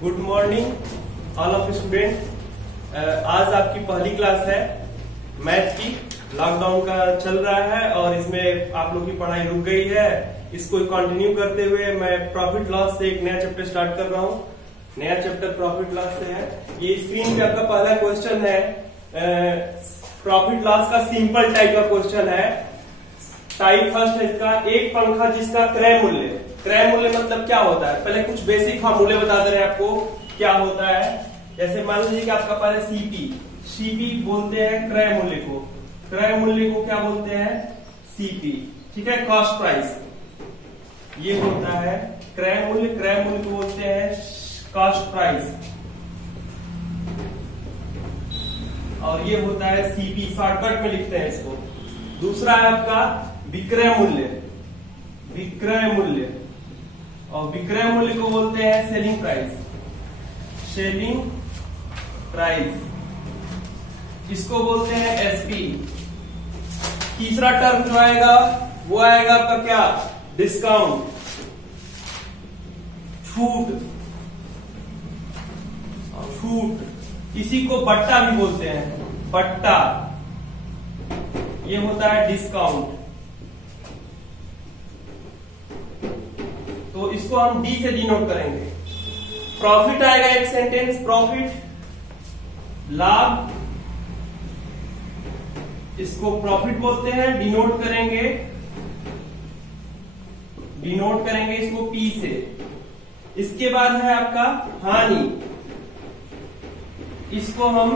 Good morning all of student. आज आपकी पहली क्लास है मैथ की। लॉकडाउन का चल रहा है और इसमें आप लोग की पढ़ाई रुक गई है। इसको कंटिन्यू करते हुए मैं प्रॉफिट लॉस से एक नया चैप्टर स्टार्ट कर रहा हूँ। नया चैप्टर प्रॉफिट लॉस से है। ये स्क्रीन पे आपका पहला क्वेश्चन है। प्रॉफिट लॉस का सिंपल टाइप का क्वेश्चन है। टाइप फर्स्ट है इसका, एक पंखा जिसका क्रय मूल्य, क्रय मूल्य मतलब क्या होता है, पहले कुछ बेसिक फार्मूले बता दे रहे हैं आपको क्या होता है। जैसे मान लीजिए कि आपका पहले सीपी बोलते हैं क्रय मूल्य को, क्रय मूल्य को क्या बोलते हैं, सीपी, ठीक है, कॉस्ट प्राइस। ये होता है क्रय मूल्य, क्रय मूल्य को बोलते हैं कॉस्ट प्राइस। और ये होता है सीपी, शॉर्टकट में लिखते हैं इसको। दूसरा है आपका विक्रय मूल्य, विक्रय मूल्य, और विक्रय मूल्य को बोलते हैं सेलिंग प्राइस, सेलिंग प्राइस, इसको बोलते हैं एसपी। तीसरा टर्म जो आएगा वो आएगा आपका क्या, डिस्काउंट, छूट, छूट, इसी को बट्टा भी बोलते हैं, बट्टा, ये होता है डिस्काउंट। तो इसको हम डी से डिनोट करेंगे। प्रॉफिट आएगा एक सेंटेंस, प्रॉफिट, लाभ, इसको प्रॉफिट बोलते हैं, डिनोट करेंगे, डिनोट करेंगे इसको पी से। इसके बाद है आपका हानि, इसको हम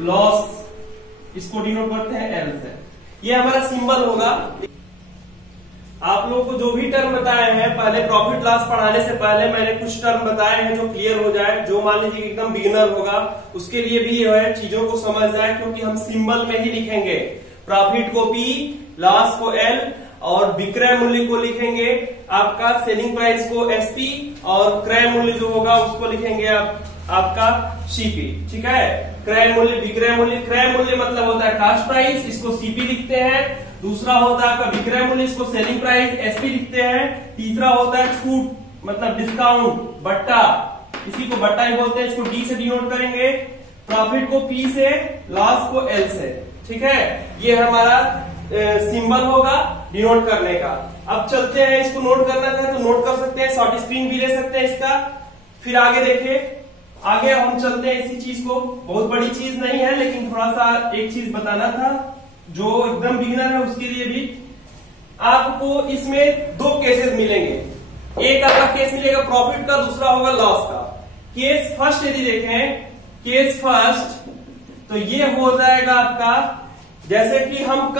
लॉस, इसको डिनोट करते हैं एल से। ये हमारा सिंबल होगा। आप लोगों को जो भी टर्म बताए हैं, पहले प्रॉफिट लॉस पढ़ाने से पहले मैंने कुछ टर्म बताए हैं जो क्लियर हो जाए। जो मान लीजिए एकदम बिगिनर होगा उसके लिए भी ये है, चीजों को समझ जाए, क्योंकि हम सिंबल में ही लिखेंगे। प्रॉफिट को पी, लॉस को एल, और विक्रय मूल्य को लिखेंगे आपका, सेलिंग प्राइस को एसपी, और क्रय मूल्य जो होगा उसको लिखेंगे आपका सीपी, ठीक है। क्रय मूल्य, विक्रय मूल्य, क्रय मूल्य मतलब होता है कॉस्ट प्राइस, इसको सीपी लिखते हैं। दूसरा होता है आपका विक्रय मूल्य, इसको सेलिंग प्राइस एसपी लिखते हैं। तीसरा होता है छूट मतलब डिस्काउंट, बट्टा, इसी को बट्टा ही बोलते हैं, इसको डी से डिनोट करेंगे। प्रॉफिट को पी से, लॉस को एल से, ठीक है। ये हमारा सिंबल होगा डिनोट करने का। अब चलते हैं, इसको नोट करना चाहे तो नोट कर सकते हैं, शॉर्ट स्क्रीन भी ले सकते हैं इसका। फिर आगे देखिए, आगे हम चलते हैं इसी चीज को। बहुत बड़ी चीज नहीं है, लेकिन थोड़ा सा एक चीज बताना था जो एकदम बिगिनर है उसके लिए भी। आपको इसमें दो केसेस मिलेंगे। एक आपका केस मिलेगा प्रॉफिट का, दूसरा होगा लॉस का। केस फर्स्ट यदि देखें, केस फर्स्ट, तो ये हो जाएगा आपका, जैसे कि हम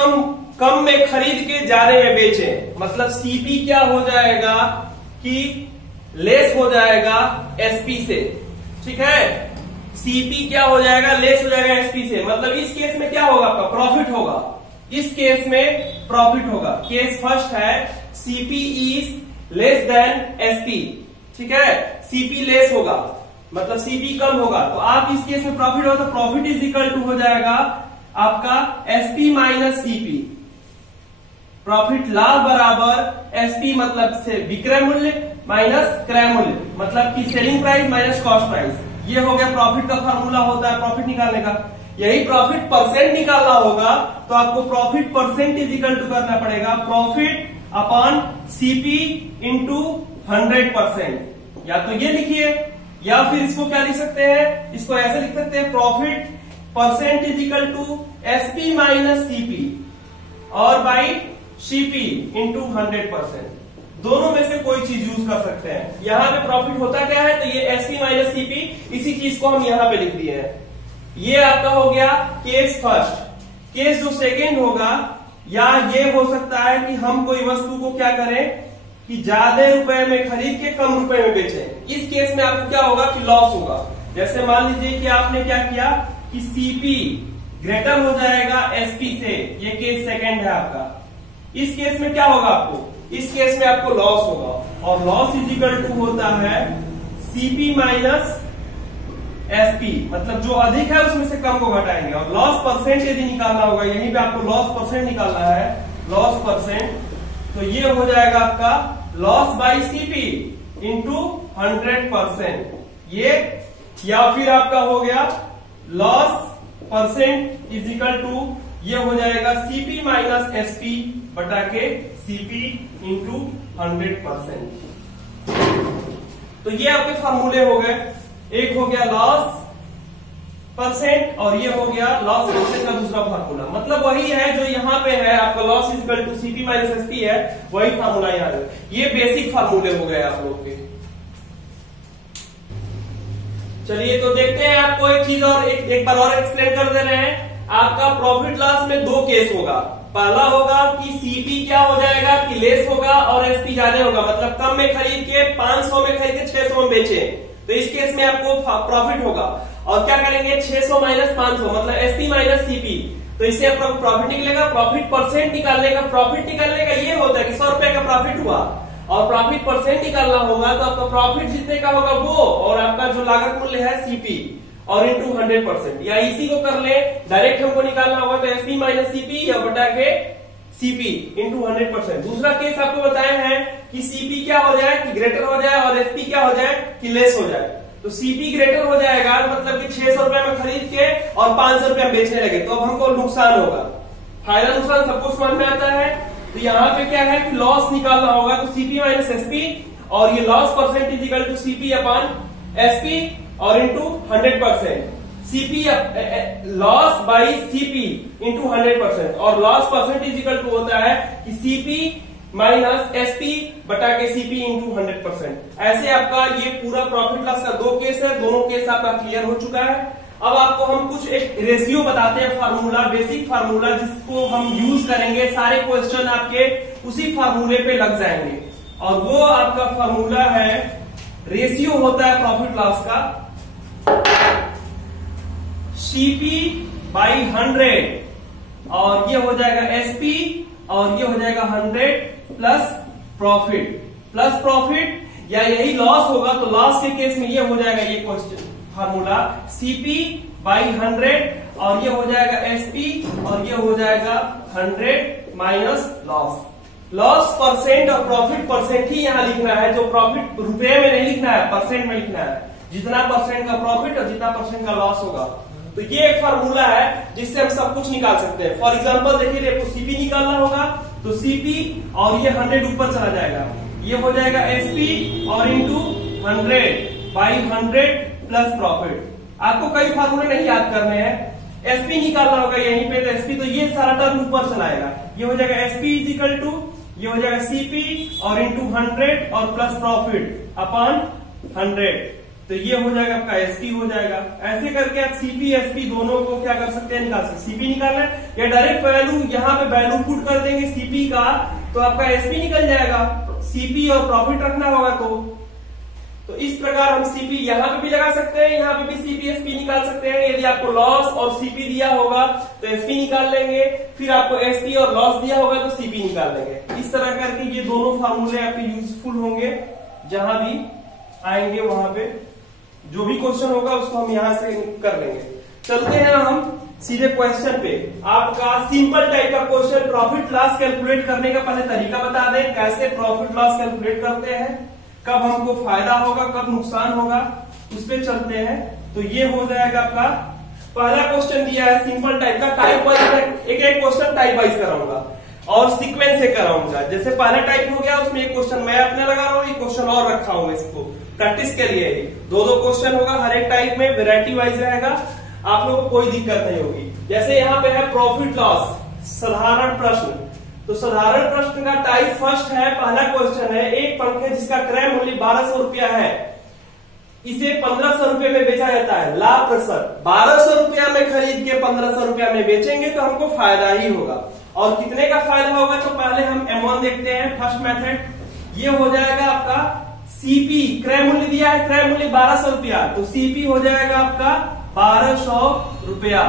कम में खरीद के ज्यादा में बेचें, मतलब सीपी क्या हो जाएगा कि लेस हो जाएगा एसपी से, ठीक है। सीपी क्या हो जाएगा, लेस हो जाएगा एसपी से, मतलब इस केस में क्या होगा, आपका प्रॉफिट होगा, इस केस में प्रॉफिट होगा। केस फर्स्ट है CP is less than SP, ठीक है। सीपी लेस होगा मतलब सीपी कम होगा, तो आप इस केस में प्रॉफिट होगा तो प्रॉफिट इज इक्वल टू हो जाएगा आपका एसपी माइनस सीपी। प्रॉफिट लाभ बराबर एसपी मतलब से विक्रय मूल्य माइनस क्रय मूल्य, मतलब कि selling price minus cost price. ये हो गया प्रॉफिट का फार्मूला होता है प्रॉफिट निकालने का। यही प्रॉफिट परसेंट निकालना होगा तो आपको profit percent is equal to करना पड़ेगा प्रॉफिट अपॉन सीपी इंटू 100%। या तो ये लिखिए, या फिर इसको क्या लिख सकते हैं, इसको ऐसे लिख सकते हैं, profit percent is equal to SP minus CP और बाई सीपी इंटू 100%। दोनों में से कोई चीज यूज कर सकते हैं। यहाँ पे प्रॉफिट होता क्या है, तो ये एसपी माइनस सीपी, इसी चीज को हम यहाँ पे लिख दिए हैं। ये आपका हो गया केस फर्स्ट। केस जो सेकेंड होगा, या ये हो सकता है कि हम कोई वस्तु को क्या करें कि ज्यादा रुपए में खरीद के कम रुपए में बेचें। इस केस में आपको क्या होगा कि लॉस होगा। जैसे मान लीजिए कि आपने क्या किया कि सीपी ग्रेटर हो जाएगा एसपी से, ये केस सेकेंड है आपका। इस केस में क्या होगा आपको, इस केस में आपको लॉस होगा, और लॉस इज इक्वल टू होता है सीपी माइनस एसपी, मतलब जो अधिक है उसमें से कम को घटाएंगे। और लॉस परसेंट यदि निकालना होगा, यहीं पे आपको लॉस परसेंट निकालना है, लॉस परसेंट, तो ये हो जाएगा आपका लॉस बाई सीपी इंटू 100%। ये, या फिर आपका हो गया loss percent is equal to, ये हो जाएगा सीपी माइनस एसपी बटा के सीपी इंटू 100%। तो ये आपके फार्मूले हो गए, एक हो गया लॉस परसेंट और ये हो गया लॉस परसेंट का दूसरा फार्मूला। मतलब वही है जो यहाँ पे है आपका loss is equal to CP minus SP है, वही फार्मूला यहाँ है। ये बेसिक फार्मूले हो गए आप लोग के। चलिए तो देखते हैं, आपको एक चीज और एक बार और एक्सप्लेन कर दे रहे हैं। आपका प्रॉफिट लॉस में दो केस होगा। पहला होगा कि सीपी क्या हो जाएगा कि लेस होगा और एसपी ज्यादा होगा, मतलब कम में खरीद के 500 में खरीद के 600 में बेचे, तो इस केस में आपको प्रॉफिट होगा। और क्या करेंगे 600 माइनस 500 मतलब एसपी माइनस सीपी, तो इससे आपका प्रॉफिट निकलेगा। प्रॉफिट परसेंट निकालने का, प्रॉफिट निकालने का ये होता है कि 100 रुपए का प्रॉफिट हुआ और प्रॉफिट परसेंट निकालना होगा, तो आपका प्रॉफिट जितने का होगा वो, और आपका जो लागत मूल्य है सीपी और इंटू 100%, या इसी को कर ले डायरेक्ट हमको निकालना होगा तो एसपी माइनस सीपी या बटा के सीपी इंटू 100%। दूसरा केस आपको बताया है कि सीपी क्या हो जाए कि ग्रेटर हो जाए और एसपी क्या हो जाए कि लेस हो जाए। तो सीपी ग्रेटर हो जाएगा मतलब कि 600 रुपए में खरीद के और 500 रुपए में बेचने लगे, तो अब हमको नुकसान होगा। फायदा नुकसान सबको समझ में आता है। तो यहाँ पे क्या है कि लॉस निकालना होगा, तो सीपी माइनस एसपी और ये loss percent is equal to CP upon SP और into 100%। CP loss by CP into 100%, और loss percent is equal to होता है कि सीपी माइनस एसपी बटा के सीपी इंटू 100%। ऐसे आपका ये पूरा प्रॉफिट लॉस का दो केस है, दोनों केस आपका क्लियर हो चुका है। अब आपको हम कुछ एक रेशियो बताते हैं, फार्मूला, बेसिक फार्मूला, जिसको हम यूज करेंगे। सारे क्वेश्चन आपके उसी फार्मूले पे लग जाएंगे, और वो आपका फार्मूला है, रेशियो होता है प्रॉफिट लॉस का सीपी बाई 100, और ये हो जाएगा एसपी और ये हो जाएगा 100 प्लस प्रॉफिट, या यही लॉस होगा तो लॉस के केस में ये हो जाएगा ये क्वेश्चन फार्मूला सीपी बाई 100 और ये हो जाएगा एसपी और ये हो जाएगा 100 माइनस लॉस परसेंट और प्रॉफिट परसेंट ही यहाँ लिखना है। जो प्रॉफिट रुपए में नहीं लिखना है, परसेंट में लिखना है, जितना परसेंट का प्रॉफिट और जितना परसेंट का लॉस होगा। तो ये एक फार्मूला है जिससे हम सब कुछ निकाल सकते हैं। फॉर एग्जांपल देखिए, आपको सीपी निकालना होगा तो सीपी और ये 100 ऊपर चला जाएगा, ये हो जाएगा एसपी और इंटू 100 बाई 100 प्लस प्रॉफिट। आपको कई फार्मूले नहीं याद करने हैं, एसपी निकालना होगा यहीं पे, तो एसपी तो ये सारा टर्म ऊपर चलाएगा, ये हो जाएगा एसपी इज इक्वल टू, ये हो जाएगा सीपी और इंटू 100 और प्लस प्रॉफिट अपॉन 100, तो ये हो जाएगा आपका एसपी हो जाएगा। ऐसे करके आप सीपी एसपी दोनों को क्या कर सकते हैं, निकाल सकते। सीपी निकालना है या डायरेक्ट वैल्यू यहाँ पे वैल्यू पुट कर देंगे सीपी का, तो आपका एसपी निकल जाएगा। सीपी और प्रॉफिट रखना होगा तो इस प्रकार हम सीपी यहाँ पे भी लगा सकते हैं, यहाँ पे भी सीपी एसपी निकाल सकते हैं। यदि आपको लॉस और सीपी दिया होगा तो एसपी निकाल लेंगे, फिर आपको एसपी और लॉस दिया होगा तो सीपी निकाल लेंगे। इस तरह करके ये दोनों फार्मूले आपके यूजफुल होंगे, जहां भी आएंगे वहां पे जो भी क्वेश्चन होगा उसको हम यहां से कर लेंगे। चलते हैं हम सीधे क्वेश्चन पे। आपका सिंपल टाइप का क्वेश्चन, प्रॉफिट लॉस कैलकुलेट करने का पहले तरीका बता दें, कैसे प्रॉफिट लॉस कैलकुलेट करते हैं, कब हमको फायदा होगा कब नुकसान होगा, उस पे चलते हैं। तो ये हो जाएगा आपका पहला क्वेश्चन दिया है सिंपल टाइप का, टाइप वाइज एक एक क्वेश्चन टाइप वाइज कराऊंगा और सीक्वेंस से कराऊंगा। जैसे पहला टाइप हो गया उसमें एक क्वेश्चन मैं अपने लगा रहा हूँ, एक क्वेश्चन और रखा हूँ इसको प्रैक्टिस के लिए। दो क्वेश्चन होगा हर एक टाइप में, वेराइटी वाइज रहेगा, आप लोगों को कोई दिक्कत नहीं होगी। जैसे यहाँ पे है प्रॉफिट लॉस साधारण प्रश्न, तो साधारण प्रश्न का टाइप फर्स्ट है, पहला क्वेश्चन है, एक पंखे जिसका क्रय मूल्य 1200 रुपया है, इसे 1500 रुपए में बेचा जाता है, लाभ प्रतिशत 1200 रुपया में खरीद के 1500 रुपया में बेचेंगे तो हमको फायदा ही होगा। और कितने का फायदा होगा, तो पहले हम M1 देखते हैं, फर्स्ट मेथड। ये हो जाएगा आपका सीपी, क्रय मूल्य दिया है, क्रय मूल्य 1200 रुपया, तो सीपी हो जाएगा आपका 1200 रुपया,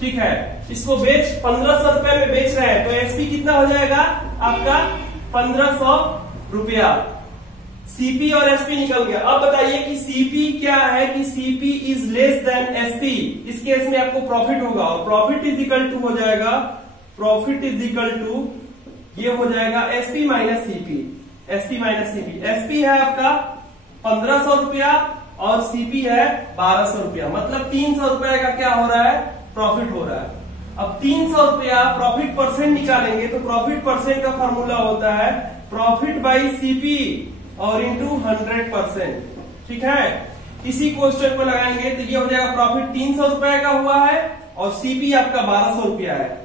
ठीक है। इसको बेच 1500 रुपए में बेच रहे हैं, तो एसपी कितना हो जाएगा आपका 1500 रुपया। सीपी और एसपी निकल गया। अब बताइए कि सीपी क्या है, कि CP is less than SP. इस केस में आपको प्रॉफिट होगा और प्रॉफिट इज इक्वल टू हो जाएगा, प्रॉफिट इज इक्वल टू ये हो जाएगा SP minus CP, SP minus CP. SP है आपका 1500 रुपया और सीपी है 1200 रुपया, मतलब 300 रुपया का क्या हो रहा है, प्रॉफिट हो रहा है। अब 300 रुपया प्रॉफिट परसेंट निकालेंगे तो प्रॉफिट परसेंट का फॉर्मूला होता है प्रॉफिट बाई सीपी और इंटू 100%। ठीक है, इसी क्वेश्चन को लगाएंगे तो ये हो जाएगा प्रॉफिट 300 रुपए का हुआ है और सीपी आपका 1200 रुपया है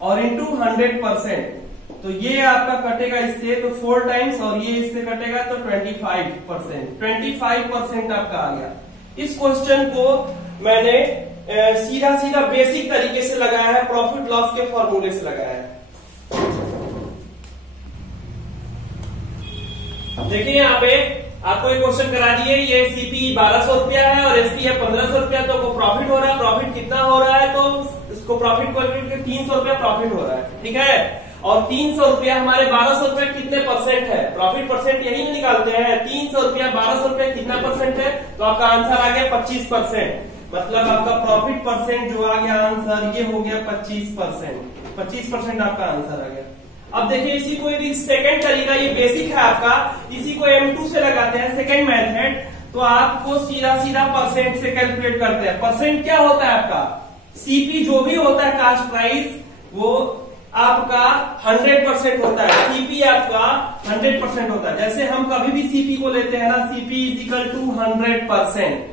और इंटू 100%। तो ये आपका कटेगा इससे तो 4 टाइम्स और ये इससे कटेगा तो 25% आपका आ गया। इस क्वेश्चन को मैंने सीधा सीधा बेसिक तरीके से लगाया है, प्रॉफिट लॉस के फॉर्मूले से लगाया है। देखिए यहाँ पे आपको एक क्वेश्चन करा दिए, ये सीपी 1200 रुपया है और एसपी है 1500 रुपया, तो को प्रॉफिट हो रहा है, प्रॉफिट कितना हो रहा है, तो इसको प्रॉफिट को 300 रुपया प्रॉफिट हो रहा है। ठीक है, और 300 रुपया हमारे 1200 रुपया कितने परसेंट है, प्रॉफिट परसेंट यही में निकालते हैं। 300 रुपया 1200 रुपया कितना परसेंट है, तो आपका आंसर आ गया 25%। मतलब आपका प्रॉफिट परसेंट जो आ गया आंसर ये हो गया 25%। 25% आपका आंसर आ गया। अब देखिए इसी को यदि सेकंड तरीका, ये बेसिक है आपका, इसी को M2 से लगाते हैं सेकंड मेथड, तो आपको सीधा सीधा परसेंट से कैलकुलेट करते हैं। परसेंट क्या होता है आपका, सीपी जो भी होता है कास्ट प्राइस वो आपका 100% होता है, सीपी आपका 100% होता है। जैसे हम कभी भी सीपी को लेते हैं ना, सीपी इज इक्वल टू 100%,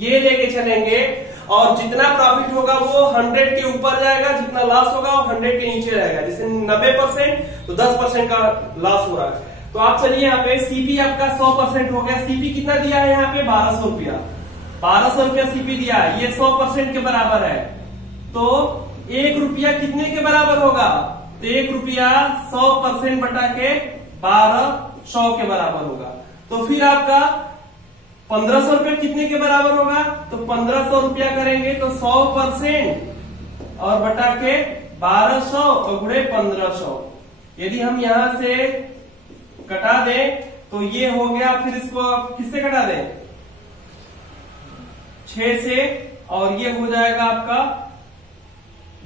ये लेके चलेंगे और जितना प्रॉफिट होगा वो 100 के ऊपर जाएगा, जितना लॉस होगा वो 100 के नीचे रहेगा। जैसे 90% तो 10% का लॉस हो रहा है। तो आप चलिए यहाँ पे सीपी आपका 100% हो गया। सीपी कितना दिया है यहाँ पे 1200 रुपया, 1200 रुपया सीपी दिया है, ये 100% के बराबर है। तो 1 रुपया कितने के बराबर होगा, तो 1 रुपया 100% बटा के 1200 के बराबर होगा। तो फिर आपका 1500 रुपया कितने के बराबर होगा, तो 1500 रुपया करेंगे तो 100% और बटा के 1200 और गुणे 1500। यदि हम यहां से कटा दें तो ये हो गया, फिर इसको किससे कटा दें, 6 से, और ये हो जाएगा आपका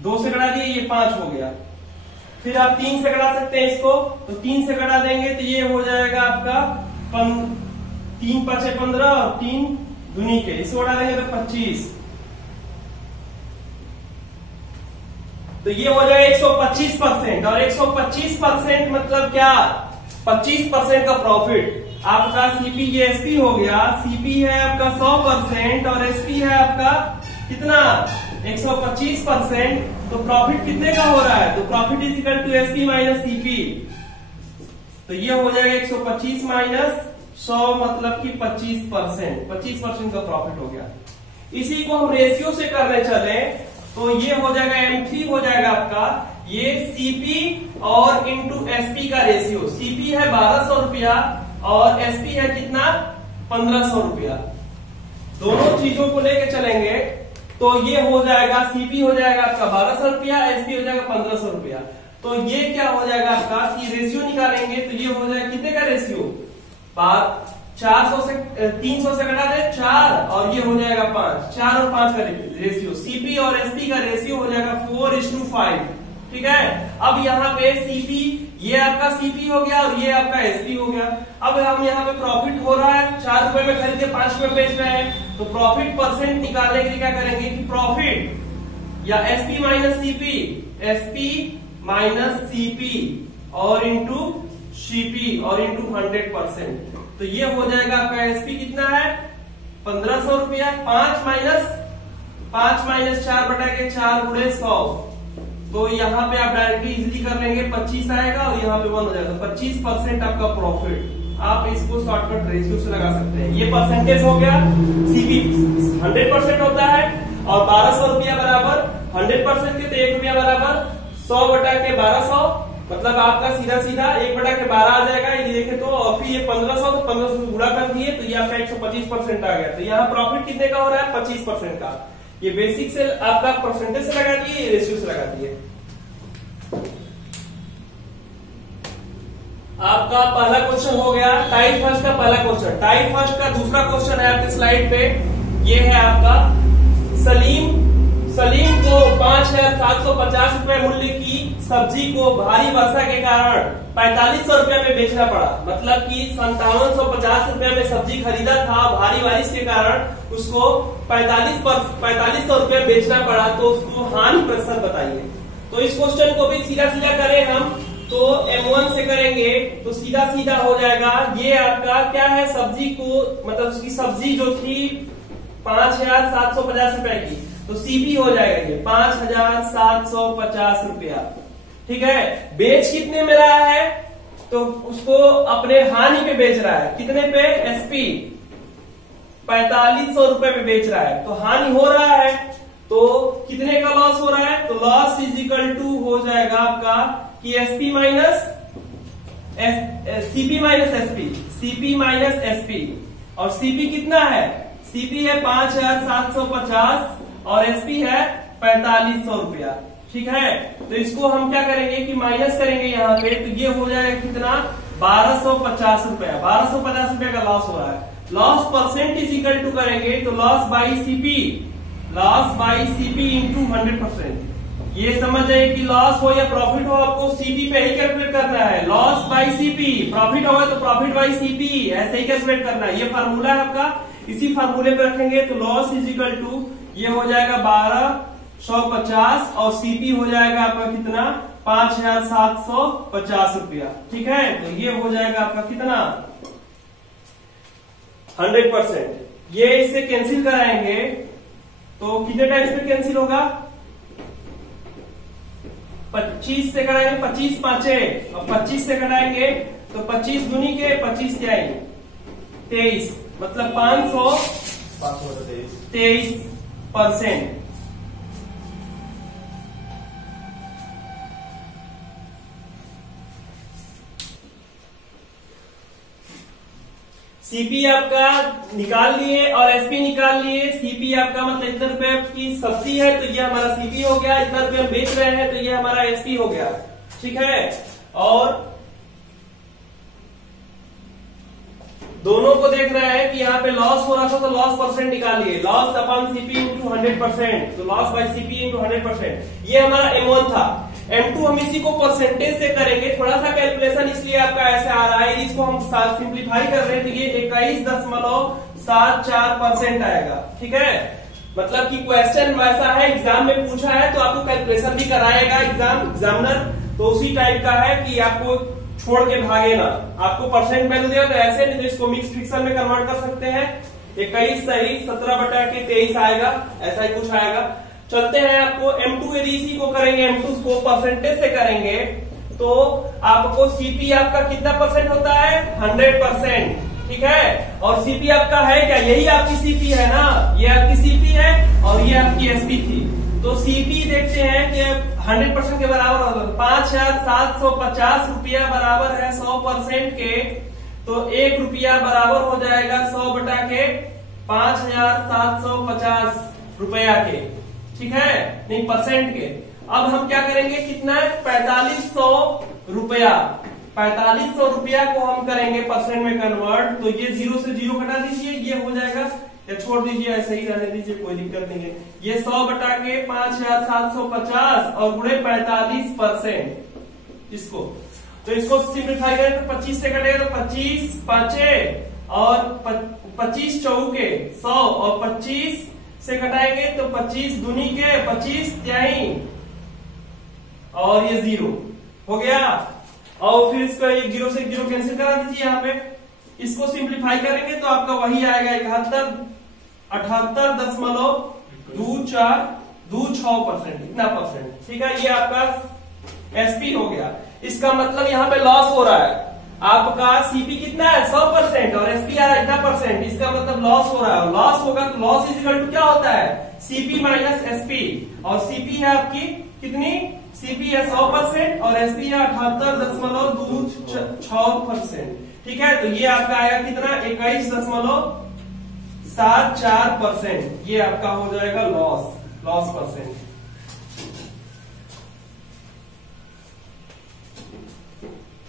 2 से कटा दिए, ये 5 हो गया। फिर आप 3 से कटा सकते हैं इसको, तो 3 से कटा देंगे तो ये हो जाएगा आपका 3 5 15 और 3 दूनी के, इसको उड़ा देंगे तो 25, तो ये हो जाएगा 125%। और 125% मतलब क्या, 25% का प्रॉफिट। आपका सीपी, ये एसपी हो गया, सीपी है आपका 100% और एसपी है आपका कितना 125%, तो प्रॉफिट कितने का हो रहा है, तो profit is equal to SP minus CP, तो ये हो जाएगा 125 माइनस 100 मतलब कि 25% का प्रॉफिट हो गया। इसी को हम रेशियो से करने चले तो ये हो जाएगा M3 हो जाएगा आपका, ये सीपी और इंटू एसपी का रेशियो। सीपी है 1200 रुपया और एसपी है कितना 1500 रुपया। दोनों चीजों को लेके चलेंगे तो ये हो जाएगा, सीपी हो जाएगा आपका 1200 रुपया, एसपी हो जाएगा 1500 रुपया। तो ये क्या हो जाएगा आपका, ये रेशियो निकालेंगे तो ये हो जाएगा कितने का रेशियो, 400 से 300 से घटा दे 4 और ये हो जाएगा 5, 4 और 5 का रेशियो। सीपी और एसपी का रेशियो हो जाएगा 4:5। ठीक है, अब यहाँ पे सीपी, ये आपका सीपी हो गया और ये आपका एसपी हो गया। अब हम यहाँ पे प्रॉफिट हो रहा है, 4 रुपए में खरीद के 5 रुपए बेच रहे हैं, तो प्रॉफिट परसेंट निकालने के लिए क्या करेंगे कि प्रॉफिट या SP minus CP, SP minus CP और इंटू सीपी और इंटू 100%। तो ये हो जाएगा आपका एसपी कितना है 1500 रुपया, 5 माइनस 4 बटा के 4 गुणे 100, तो यहाँ पे आप डायरेक्टली इजीली कर लेंगे, 25 आएगा और यहाँ पे 1 हो जाएगा, 25% आपका प्रॉफिट। आप इसको शॉर्टकट रेशियो से लगा सकते हैं। ये परसेंटेज हो गया, सीपी 100% होता है और 1200 रुपया बराबर 100% के, तो 1 रुपया बराबर 100 बटा के 1200, मतलब आपका सीधा सीधा 1 बटा के 12 आ जाएगा। ये देखे तो, और फिर ये 1500 तो 1500 से गुणा कर दिए तो ये आपका 125% आ गया। तो यहाँ प्रॉफिट कितने का हो रहा है 25% का। ये बेसिक से आपका परसेंटेज से लगा दिए, ये रेशियो से लगा दिए। आपका पहला क्वेश्चन हो गया टाइप फर्स्ट का पहला क्वेश्चन। टाइप फर्स्ट का दूसरा क्वेश्चन है आपके स्लाइड पे, ये है आपका सलीम को 5750 रुपए मूल्य की सब्जी को भारी वर्षा के कारण 4500 रुपये में बेचना पड़ा, मतलब कि 5750 रुपये में सब्जी खरीदा था, भारी बारिश के कारण उसको 4500 रुपये बेचना पड़ा, तो उसको हानि प्रतिशत बताइए। तो इस क्वेश्चन को भी सीधा सीधा करें हम तो M1 से करेंगे तो सीधा सीधा हो जाएगा। ये आपका क्या है, सब्जी को मतलब उसकी सब्जी जो थी 5750 रुपए की, तो सीपी हो जाएगा ये 5750 रुपया। ठीक है, बेच कितने में रहा है, तो उसको अपने हानि पे बेच रहा है, कितने पे, एसपी 4500 रुपए पे बेच रहा है, तो हानि हो रहा है, तो कितने का लॉस हो रहा है, तो लॉस इज इक्वल टू हो जाएगा आपका कि SP minus CP minus SP, CP minus SP, और सीपी कितना है, सीपी है 5750 और एसपी है 4500 रुपया। ठीक है, तो इसको हम क्या करेंगे कि माइनस करेंगे यहाँ पे, तो ये हो जाएगा कितना, 1250 रुपया, 1250 रुपया का लॉस हो रहा है। Loss percent is equal to करेंगे तो loss by CP, loss by CP into 100%। ये समझ जाइए कि लॉस हो या प्रॉफिट हो, आपको सीपी पे ही कैलकुलेट करना है। लॉस बाई सीपी, प्रॉफिट होगा तो प्रॉफिट बाई सीपी, ऐसे ही कैलकुलेट करना है। ये फार्मूला है आपका, इसी फार्मूले पे रखेंगे तो लॉस इज इक्वल टू ये हो जाएगा 1250 और सीपी हो जाएगा आपका कितना, 5750 रुपया। ठीक है, तो ये हो जाएगा आपका कितना, 100%। ये इससे कैंसिल कराएंगे तो कितने टाइम्स पे कैंसिल होगा, 25 से कराएंगे, 25 पांचे और 25 से कराएंगे तो 25 दूनी के 25 क्या है 23, मतलब 523%। सीपी आपका निकाल लिए और एसपी निकाल लिए। सीपी आपका मतलब इतने रुपए की सब्जी है तो ये हमारा सीपी हो गया, इतना रुपए हम बेच रहे हैं तो ये हमारा एसपी हो गया। ठीक है, और दोनों को देख रहे हैं कि यहाँ पे लॉस हो रहा था तो लॉस परसेंट निकालिए, लॉस अपॉन सीपी इंटू 100%, तो लॉस बाय सीपी इंटू 100%। ये हमारा M1 था। M2 हम इसी को परसेंटेज से करेंगे, थोड़ा सा कैलकुलेशन इसलिए आपका ऐसे आ रहा है, इसको हम सिंप्लीफाई कर रहे हैं तो ये 21.74% आएगा। ठीक है, मतलब कि क्वेश्चन वैसा है, एग्जाम में पूछा है तो आपको कैलकुलेशन भी कराएगा एग्जामिनर, तो उसी टाइप का है कि आपको छोड़ के भागे ना, आपको परसेंट वैल्यू दिया तो ऐसे नहीं तो इसको मिक्स फ्रिक्शन में कन्वर्ट कर सकते हैं। 21 सही 17/23 आएगा, ऐसा ही कुछ आएगा। चलते हैं आपको M2 यदि इसी को करेंगे, M2 को परसेंटेज से करेंगे तो आपको सीपी आपका कितना परसेंट होता है, 100%। ठीक है, और सीपी आपका है क्या, यही आपकी सीपी है ना, ये आपकी सीपी है और ये आपकी एसपी थी। तो सीपी देखते हैं कि 100% के बराबर होगा, 5750 रुपया बराबर है 100% के, तो 1 रुपया बराबर हो जाएगा 100/5750 रुपया के। ठीक है, नहीं परसेंट के। अब हम क्या करेंगे, कितना है 4500 रुपया, 4500 रुपया को हम करेंगे परसेंट में कन्वर्ट, तो ये 0 से 0 घटा दीजिए, ये हो जाएगा, या छोड़ दीजिए ऐसे ही रहने दीजिए, कोई दिक्कत नहीं है। ये 100/5750 और गुणे 45% इसको, तो इसको सिंप्लीफाई करें तो 25 से कटेगा तो 25 पांचे और 25 चौके 100 और 25 से घटाएंगे तो 25 दूनी के 25 त्याई और ये 0 हो गया। और फिर इसका 0 से 0 कैंसिल करा दीजिए यहाँ पे, इसको सिंप्लीफाई करेंगे तो आपका वही आएगा 78.2426%, इतना परसेंट। ठीक है, ये आपका एसपी हो गया। इसका मतलब यहाँ पे लॉस हो रहा है, आपका सीपी कितना है 100% और एसपी आ रहा है इतना परसेंट, इसका मतलब लॉस हो रहा है। लॉस होगा तो लॉस इज इक्वल टू क्या होता है, सीपी माइनस एसपी, और सीपी है आपकी कितनी, सीपी है 100% और एसपी है 78.24%। ठीक है, तो ये आपका आएगा कितना 21.74%, ये आपका हो जाएगा लॉस परसेंट।